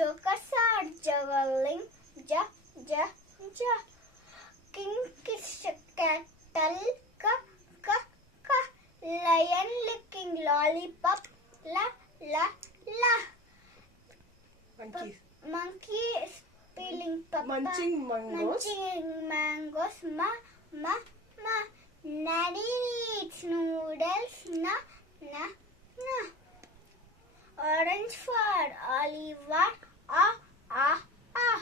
Jokers are juggling. Ja, ja, ja. Kingfisher kettle. Ka, ka, ka. Lion licking lollipop. La, la, la. Monkey peeling papaya. Munching mangoes. Munching mangoes. Ma, ma, ma. Nanny eats noodles. Na, na, na. Orange for Oliver. Ah, ah, ah.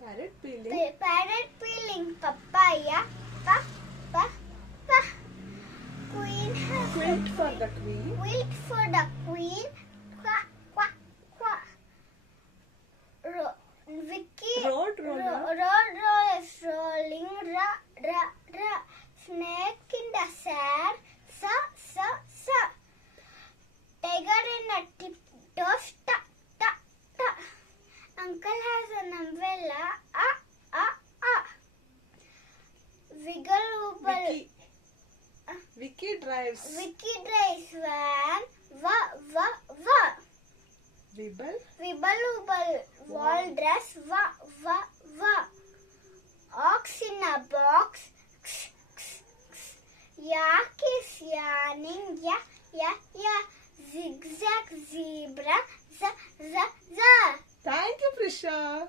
Parrot peeling. Parrot peeling papaya. Pa, pa, pa. Queen has Quilt for the queen. Wait for the queen. Quack, quack, quack. Vicky. Road roller. Road rollers rolling. Ra, ra, ra. Snake in the sand. Sa, sa, sa. Tiger in a tiptoes. Ta, ta, ta. Uncle has an umbrella. Ah, ah, ah. Wiggle wobble. Vicky drives. Vicky drives van. Va, va, va. Wibble. Wibble wobble. Wall dress. Va, va, va. Ox in a box. Ksh, ksh, ksh. Yak is yarning. Ya, ya, ya. Zigzag zebra. Za, za, za. Thank you, Prisha.